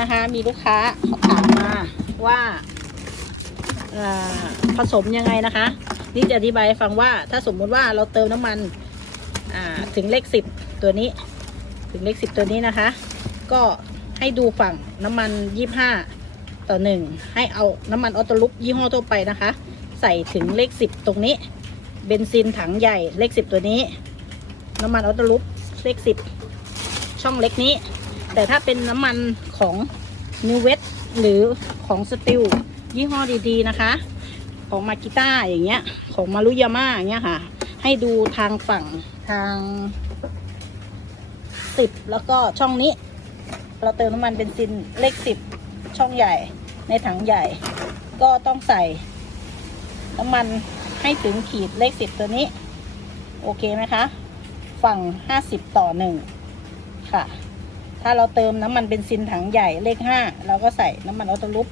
นะคะมีลูกค้าเขาถามมาว่าผสมยังไงนะคะ นี่จะอธิบายฟังว่าถ้าสมมุติว่าเราเติมน้ำมันถึงเลขสิบตัวนี้ ถึงเลขสิบตัวนี้นะคะ ก็ให้ดูฝั่งน้ำมันยี่ห้าต่อหนึ่งให้เอาน้ำมันออโตลุปยี่ห้อทั่วไปนะคะ ใส่ถึงเลขสิบตรงนี้ เบนซินถังใหญ่เลขสิบตัวนี้ น้ำมันออโตลุปเลขสิบช่องเล็กนี้ แต่ถ้าเป็นน้ำมันของนิวเวสหรือของสติลยี่ห้อดีๆนะคะ ของมากิต้าอย่างเงี้ย ของมารุยาม่าอย่างเงี้ยค่ะ ให้ดูทางฝั่งทางสิบแล้วก็ช่องนี้ เราเติมน้ำมันเบนซินเลขสิบช่องใหญ่ในถังใหญ่ ก็ต้องใส่น้ำมันให้ถึงขีดเลขสิบตัวนี้ โอเคไหมคะ ฝั่งห้าสิบต่อหนึ่งค่ะ ถ้าเราเติมน้ำมันเบนซินถังใหญ่เลขห้าเราก็ใส่น้ำมันออโตลุป